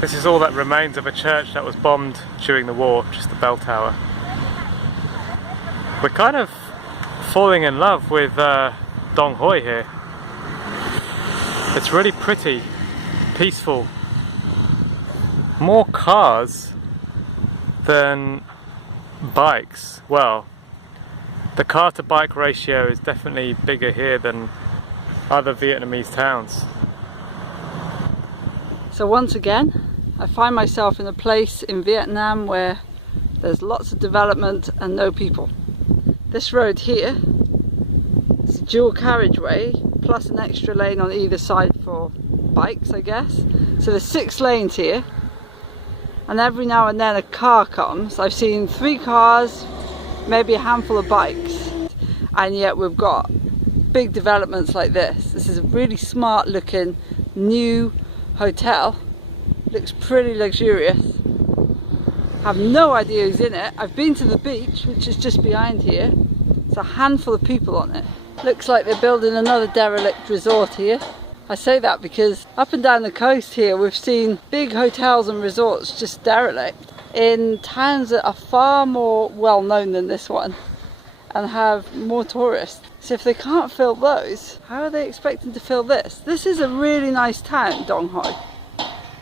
This is all that remains of a church that was bombed during the war, just the bell tower. We're kind of falling in love with Dong Hoi here. It's really pretty, peaceful. More cars than bikes. Well, the car to bike ratio is definitely bigger here than other Vietnamese towns. So once again, I find myself in a place in Vietnam where there's lots of development and no people. This road here is a dual carriageway plus an extra lane on either side for bikes, I guess. So there's 6 lanes here, and every now and then a car comes. I've seen 3 cars, maybe a handful of bikes, and yet we've got big developments like this. This is a really smart looking new hotel. Looks pretty luxurious. Have no idea who's in it. I've been to the beach, which is just behind here. There's a handful of people on it. Looks like they're building another derelict resort here. I say that because up and down the coast here we've seen big hotels and resorts just derelict in towns that are far more well known than this one and have more tourists. So if they can't fill those, how are they expecting to fill this? This is a really nice town, Dong Hoi,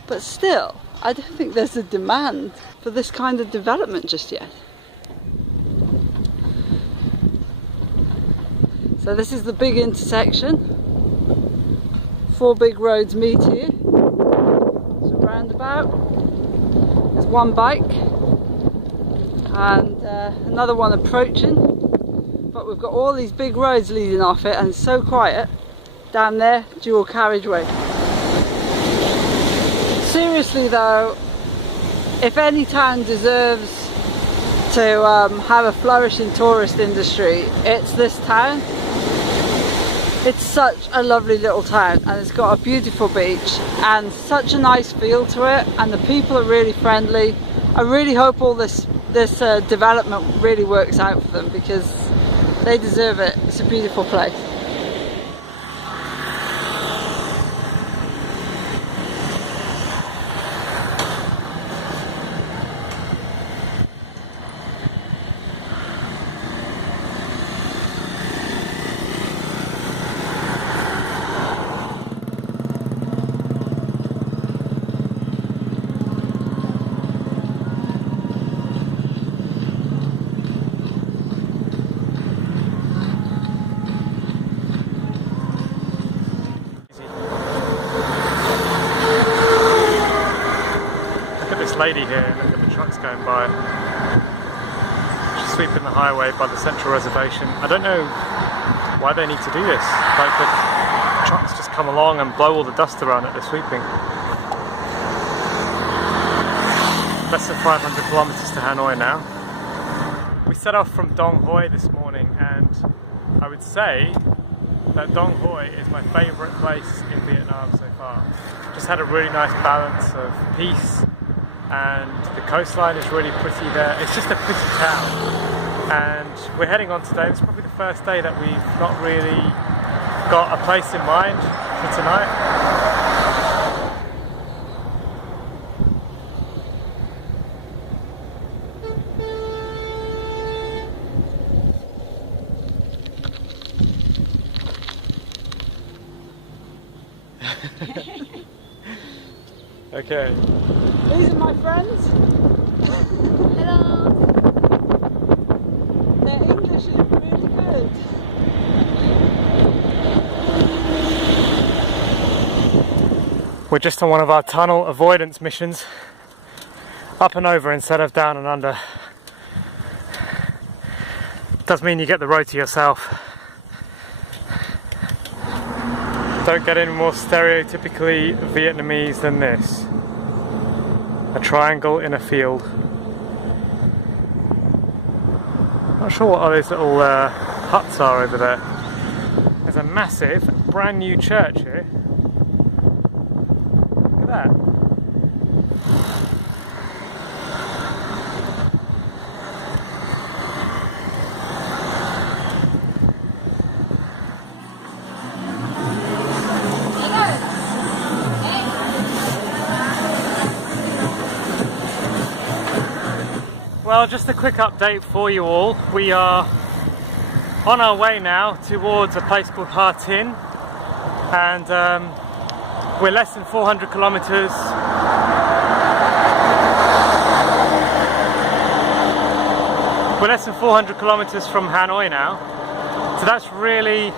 but still I don't think there's a demand for this kind of development just yet. So this is the big intersection. 4 big roads meet here. It's a roundabout. There's 1 bike and another one approaching. But we've got all these big roads leading off it, and it's so quiet. Down there, dual carriageway. Seriously though, if any town deserves to have a flourishing tourist industry, it's this town. It's such a lovely little town, and it's got a beautiful beach and such a nice feel to it, and the people are really friendly. I really hope all this development really works out for them because they deserve it. It's a beautiful place. Lady here, look at the trucks going by. She's sweeping the highway by the central reservation. I don't know why they need to do this. Like, the trucks just come along and blow all the dust around that they're sweeping. Less than 500 kilometers to Hanoi now. We set off from Dong Hoi this morning, and I would say that Dong Hoi is my favourite place in Vietnam so far. Just had a really nice balance of peace, and the coastline is really pretty there. It's just a pretty town, and we're heading on today. It's probably the first day that we've not really got a place in mind for tonight. Okay. These are my friends. Hello. Their English is really good. We're just on one of our tunnel avoidance missions. Up and over instead of down and under. Does mean you get the road to yourself. Don't get any more stereotypically Vietnamese than this. A triangle in a field. Not sure what all those little huts are over there. There's a massive brand new church here. Look at that. well, just a quick update for you all. We are on our way now towards a place called Ha Tin, and we're less than 400 kilometers. We're less than 400 kilometers from Hanoi now, so that's really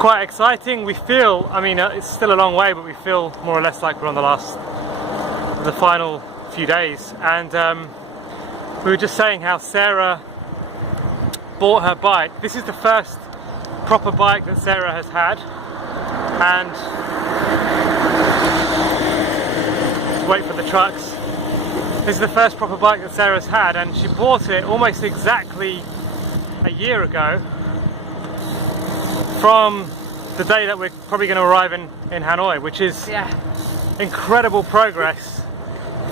quite exciting. We feel, I mean, it's still a long way, but we feel more or less like we're on the final few days. And we were just saying how Sarah bought her bike. This is the first proper bike that Sarah has had, and wait for the trucks. This is the first proper bike that Sarah's had, and she bought it almost exactly a year ago from the day that we're probably going to arrive in Hanoi, which is incredible progress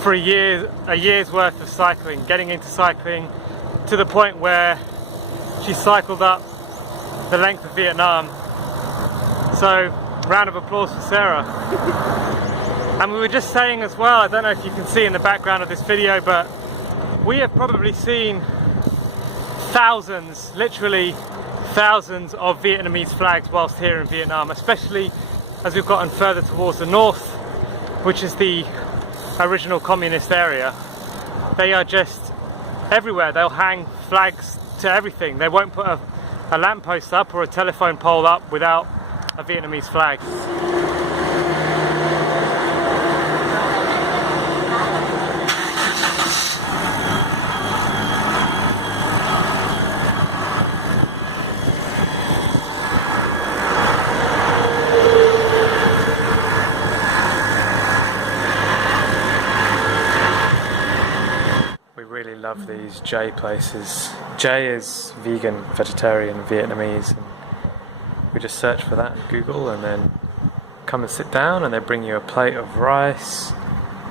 for a year's worth of cycling, getting into cycling to the point where she cycled up the length of Vietnam. So, round of applause for Sarah. And we were just saying as well, I don't know if you can see in the background of this video, but we have probably seen thousands, literally thousands of Vietnamese flags whilst here in Vietnam, especially as we've gotten further towards the north, which is the original communist area. They are just everywhere. They'll hang flags to everything. They won't put a lamppost up or a telephone pole up without a Vietnamese flag. Love these J places. J is vegan, vegetarian, Vietnamese, and we just search for that in Google and then come and sit down, and they bring you a plate of rice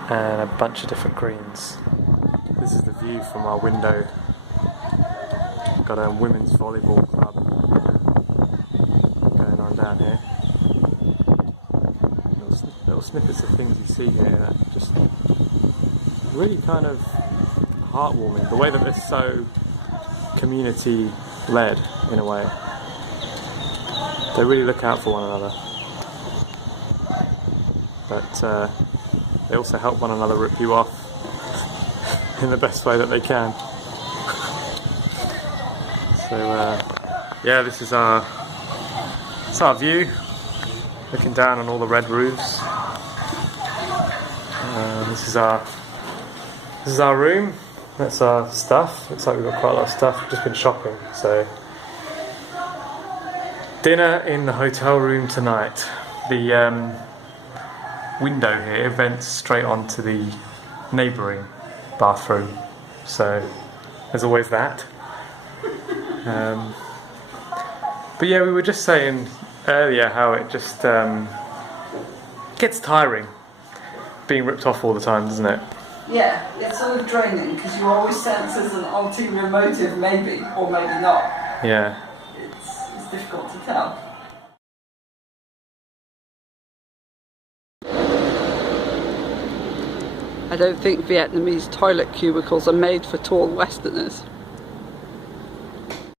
and a bunch of different greens. This is the view from our window. Got a women's volleyball club going on down here. Little snippets of things you see here that just really kind of heartwarming, the way that they're so community led in a way. They really look out for one another, but they also help one another rip you off in the best way that they can. So yeah, this is our view, looking down on all the red roofs. This is our room. That's our stuff. Looks like we've got quite a lot of stuff. We've just been shopping, so dinner in the hotel room tonight. The window here vents straight onto the neighbouring bathroom, so there's always that. But yeah, we were just saying earlier how it just gets tiring being ripped off all the time, doesn't it? Yeah, it's sort of draining because you always sense there's an ulterior motive, maybe, or maybe not. Yeah. It's difficult to tell. I don't think Vietnamese toilet cubicles are made for tall Westerners.